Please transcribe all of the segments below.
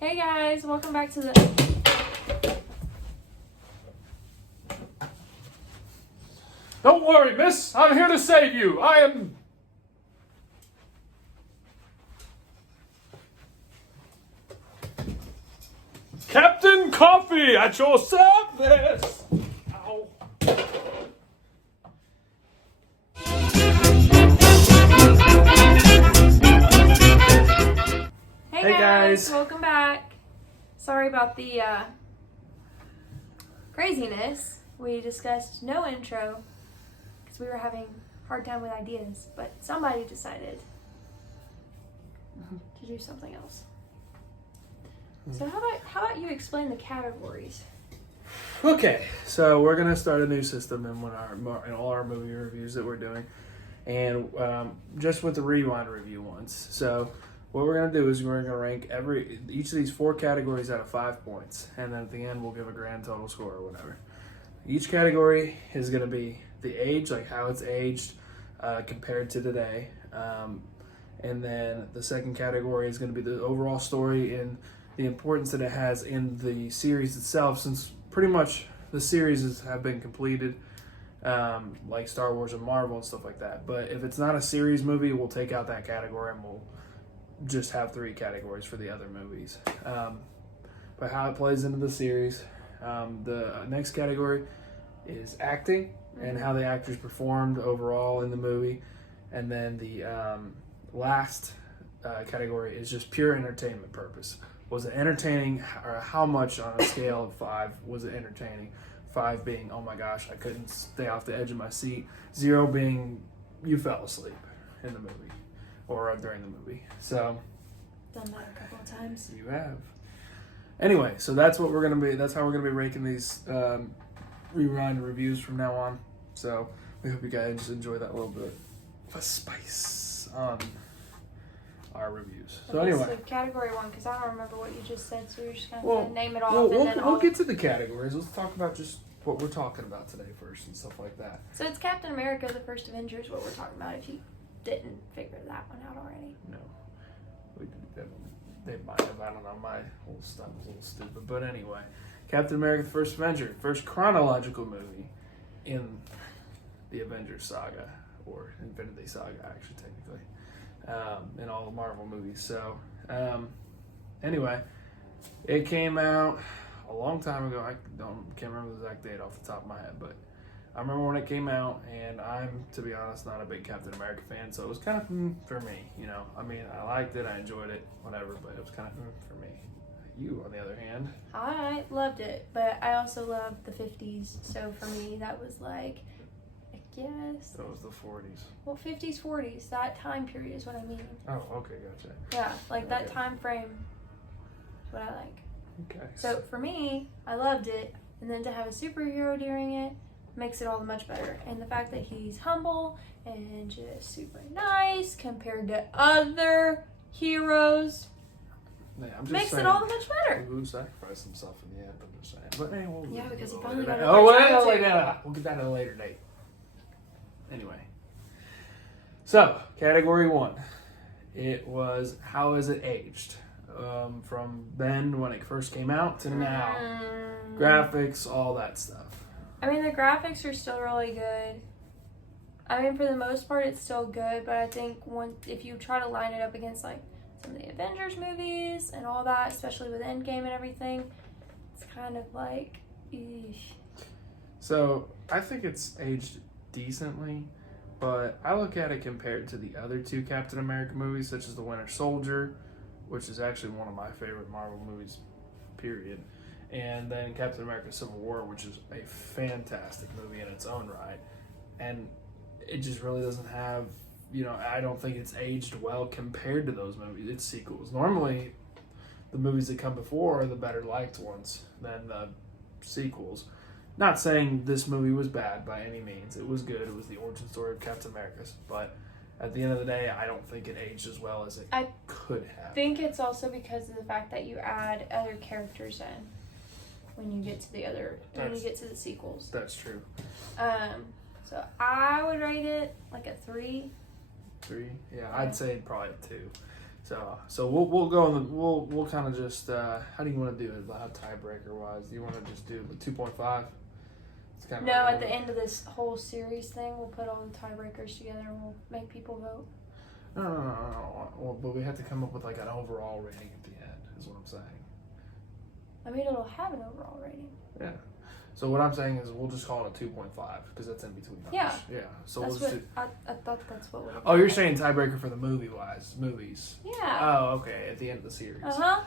Hey guys, welcome back to the... Don't worry, miss. I'm here to save you. I am... Captain Coffee at your service. Ow. Hey guys, welcome back. Sorry about the craziness. We discussed no intro because we were having a hard time with ideas, but somebody decided to do something else. So how about you explain the categories? Okay, so we're gonna start a new system in all our movie reviews that we're doing, and just with the rewind review ones. So what we're gonna do is we're gonna rank each of these 4 categories out of 5 points, and then at the end we'll give a grand total score or whatever. Each category is gonna be the age, like how it's aged compared to today, and then the second category is gonna be the overall story and the importance that it has in the series itself, since pretty much the series have been completed, like Star Wars and Marvel and stuff like that. But if it's not a series movie, we'll take out that category and we'll just have 3 categories for the other movies. But how it plays into the series. The next category is acting and how the actors performed overall in the movie. And then the last category is just pure entertainment purpose. Was it entertaining, or how much on a scale of 5 was it entertaining? 5 being, oh my gosh, I couldn't stay off the edge of my seat. 0 being, you fell asleep in the movie or during the movie. So, Done that a couple of times. you have. Anyway, so that's what we're gonna be. That's how we're gonna be ranking these rewind reviews from now on. So we hope you guys enjoy that little bit of a spice on our reviews. So Okay, anyway, so category 1, because I don't remember what you just said, so you're just gonna Well, name it off we'll get to the categories. Let's talk about just what we're talking about today first and stuff like that. So it's Captain America: The First Avenger is what we're talking about. If you didn't figure that one out already. No, they might have. I don't know. My whole stuff was a little stupid, but anyway, Captain America: The First Avenger, first chronological movie in the Avenger saga, or Infinity Saga, actually technically, in all the Marvel movies. So, anyway, it came out a long time ago. I can't remember the exact date off the top of my head, but I remember when it came out, and I'm, to be honest, not a big Captain America fan, so it was kind of for me, you know. I mean, I liked it, I enjoyed it, whatever, but it was kind of for me. You, on the other hand, I loved it, but I also loved the 50s, so for me that was like, I guess... that was the 40s. Well, 50s, 40s, that time period is what I mean. Oh, okay, gotcha. Yeah, like that Okay. time frame is what I like. Okay. So for me, I loved it, and then to have a superhero during it makes it all the much better. And the fact that he's humble and just super nice compared to other heroes Yeah, I'm just makes saying, it all the much better. who sacrificed himself in the end, I'm just saying. But anyway, Yeah, because he we'll finally get got that- it. we'll get that at a later date. Anyway. So, category 1. It was, how is it aged? From then, when it first came out, to now. Graphics, all that stuff. I mean, the graphics are still really good. I mean, for the most part, it's still good, but I think if you try to line it up against like some of the Avengers movies and all that, especially with Endgame and everything, it's kind of like, eesh. So, I think it's aged decently, but I look at it compared to the other 2 Captain America movies, such as The Winter Soldier, which is actually one of my favorite Marvel movies, period. And then Captain America Civil War, which is a fantastic movie in its own right. And it just really doesn't have, you know, I don't think it's aged well compared to those movies. It's sequels. Normally, the movies that come before are the better liked ones than the sequels. Not saying this movie was bad by any means. It was good. It was the origin story of Captain America. But at the end of the day, I don't think it aged as well as it could have. I think it's also because of the fact that you add other characters in when you get to the sequels. That's true. So I would rate it like a 3. 3? Yeah, I'd say probably a 2. So we'll go on the we'll kind of just how do you want to do it? Tiebreaker wise, do you want to just do the 2.5? It's kind of No, at the end of this whole series thing, we'll put all the tiebreakers together and we'll make people vote. No. Well, but we have to come up with like an overall rating at the end. Is what I'm saying. I mean, it'll have an overall rating. Yeah. So what I'm saying is we'll just call it a 2.5 because that's in between numbers. Yeah. Yeah. So That's we'll just what I thought that's what. Oh, you're saying tiebreaker for the movies? Yeah. Oh, okay. At the end of the series. Uh-huh.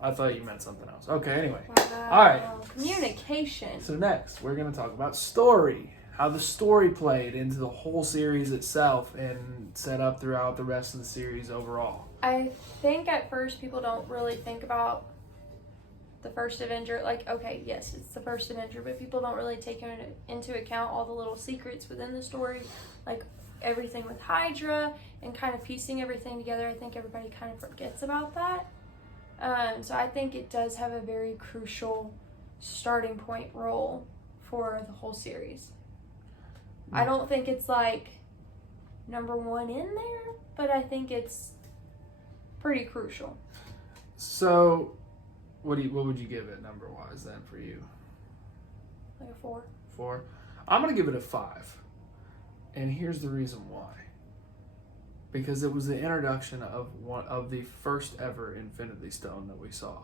I thought you meant something else. Okay. Anyway. Wow. All right. Communication. So next, we're gonna talk about story. How the story played into the whole series itself and set up throughout the rest of the series overall. I think at first people don't really think about the first Avenger. Like, okay, yes, it's the first Avenger, but people don't really take into account all the little secrets within the story, like everything with Hydra and kind of piecing everything together. I think everybody kind of forgets about that. So I think it does have a very crucial starting point role for the whole series. I don't think it's like number one in there, but I think it's pretty crucial. So, what would you give it number wise then for you? Like a 4. 4. I'm gonna give it a 5, and here's the reason why. Because it was the introduction of one of the first ever Infinity Stone that we saw.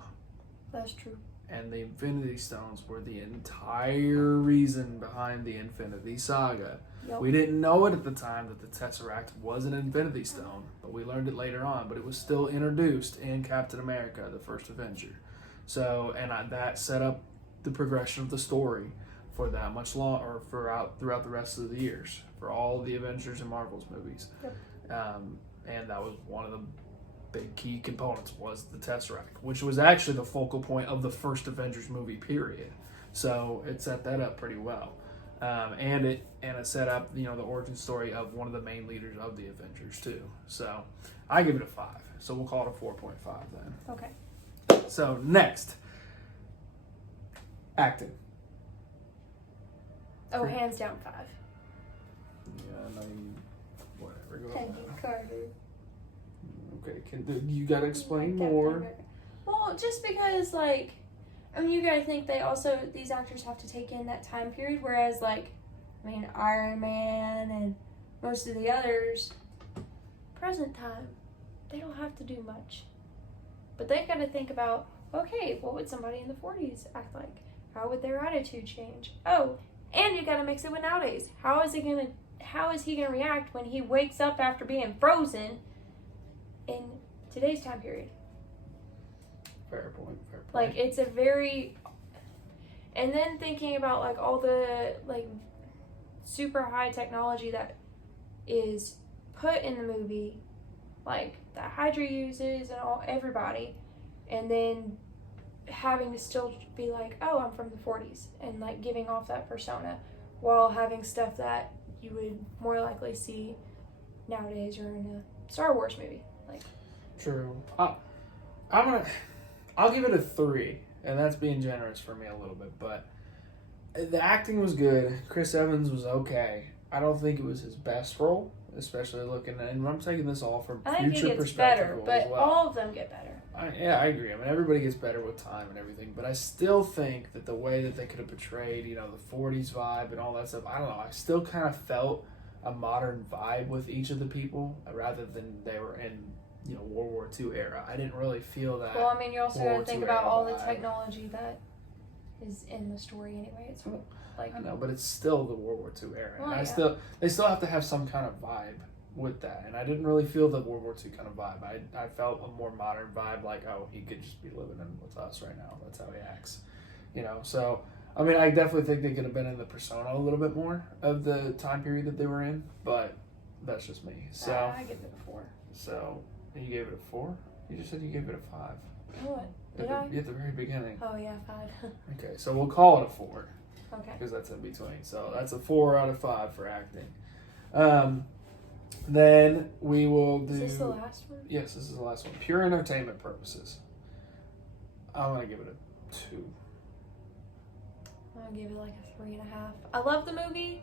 That's true. And the Infinity Stones were the entire reason behind the Infinity Saga. Yep. We didn't know it at the time that the Tesseract was an Infinity Stone, but we learned it later on. But it was still introduced in Captain America, the first Avenger. So, that set up the progression of the story for that much long, or throughout the rest of the years, for all the Avengers and Marvel's movies. Yep. And that was one of the big key components was the Tesseract, which was actually the focal point of the first Avengers movie, period. So it set that up pretty well, and it set up the origin story of one of the main leaders of the Avengers too. So I give it a 5. So we'll call it a 4.5 then. Okay. So next, acting. Oh, hands down 5. Yeah, whatever. Go Peggy on. Carter. Okay, you gotta explain more. Well, just because, you gotta think these actors have to take in that time period, whereas, Iron Man and most of the others, present time, they don't have to do much. But they gotta think about, okay, what would somebody in the 40s act like? How would their attitude change? Oh, and you gotta mix it with nowadays. How is he gonna react when he wakes up after being frozen in today's time period? Fair point. It's a very... And then thinking about, all the, super high technology that is put in the movie, that Hydra uses and everybody, and then having to still be oh, I'm from the 40s, and, giving off that persona, while having stuff that you would more likely see nowadays or in a Star Wars movie. True. I'll give it a 3, and that's being generous for me a little bit, but the acting was good. Chris Evans was okay. I don't think it was his best role, especially looking at, and I'm taking this all from I think future it gets perspective better, as but well. all of them get better. I agree. I mean, everybody gets better with time and everything, but I still think that the way that they could have portrayed, the 40s vibe and all that stuff, I don't know. I still kind of felt a modern vibe with each of the people rather than they were in, World War II era. I didn't really feel that. Well, you also got to think about all the vibe. Technology that is in the story anyway. It's I know, but it's still the World War II era. Well, and they still have to have some kind of vibe with that. And I didn't really feel the World War II kind of vibe. I felt a more modern vibe, oh, he could just be living in with us right now. That's how he acts. So, I definitely think they could have been in the persona a little bit more of the time period that they were in, but that's just me. So I give it a 4. So, you gave it a 4? You just said you gave it a 5. What? Did At the very beginning. Oh, yeah, 5. Okay, so we'll call it a 4. Okay. Because that's in between. So that's a 4 out of 5 for acting. Then we will do... Is this the last one? Yes, this is the last one. Pure entertainment purposes. I'm going to give it a 2. I'll give it a 3.5. I love the movie.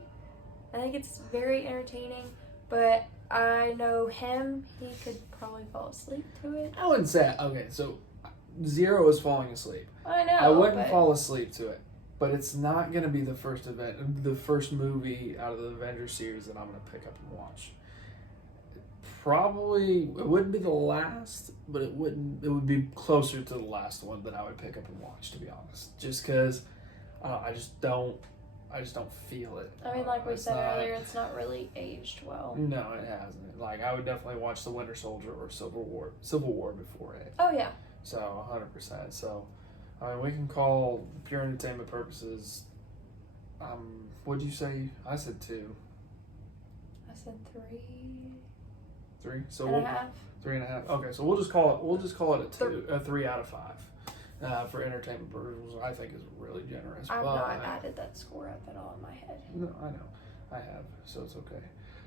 I think it's very entertaining, but I know him. He could probably fall asleep to it. I wouldn't say okay. So Zero is falling asleep. I know. I wouldn't but fall asleep to it, but it's not going to be the first movie out of the Avenger series that I'm going to pick up and watch. Probably it wouldn't be the last, but it would be closer to the last one that I would pick up and watch, to be honest. Just because I just don't feel it. I mean, like we said earlier, it's not really aged well. No, it hasn't. Like I would definitely watch The Winter Soldier or Civil War before it. Oh yeah. So 100%. So I mean, we can call pure entertainment purposes. What'd you say? I said 2. I said 3. 3. So and a half. 3.5. Okay, so we'll just call it a 3 out of 5. For entertainment purposes, I think is really generous. I've not added that score up at all in my head. No, I know. I have, so it's okay.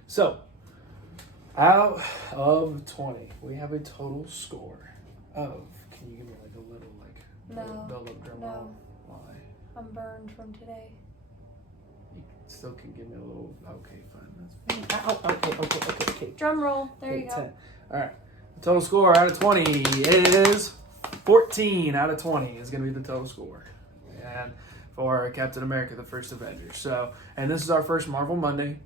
So, out of 20, we have a total score of. Can you give me like a little build up drum roll? Why? I'm burned from today. You still can give me a little. Okay, fine. That's fine. Okay. Drum roll. There you go. 10. All right. The total score out of 20 is 14 out of 20 is going to be the total score. And for Captain America, the first Avenger. So, and this is our first Marvel Monday.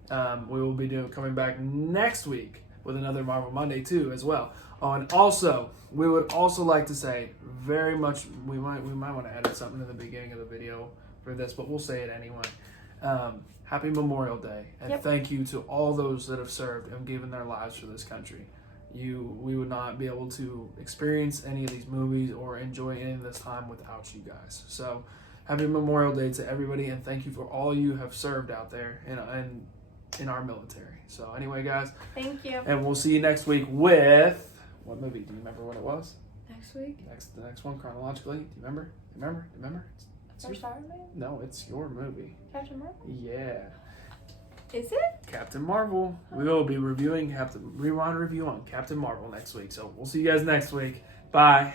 We will be coming back next week with another Marvel Monday too, as well. Oh, and also, we would also like to say very much. We might want to edit something in the beginning of the video for this, but we'll say it anyway. Happy Memorial Day, and thank you to all those that have served and given their lives for this country. We would not be able to experience any of these movies or enjoy any of this time without you guys. So, happy Memorial Day to everybody, and thank you for all you have served out there in our military. So, anyway, guys, thank you, and we'll see you next week with what movie? Do you remember what it was? Next week. The next one chronologically. Do you remember? Remember? First Iron Man? No, it's your movie. Captain Marvel? Yeah. Is it? Captain Marvel. We will be reviewing Rewind review on Captain Marvel next week. So we'll see you guys next week. Bye.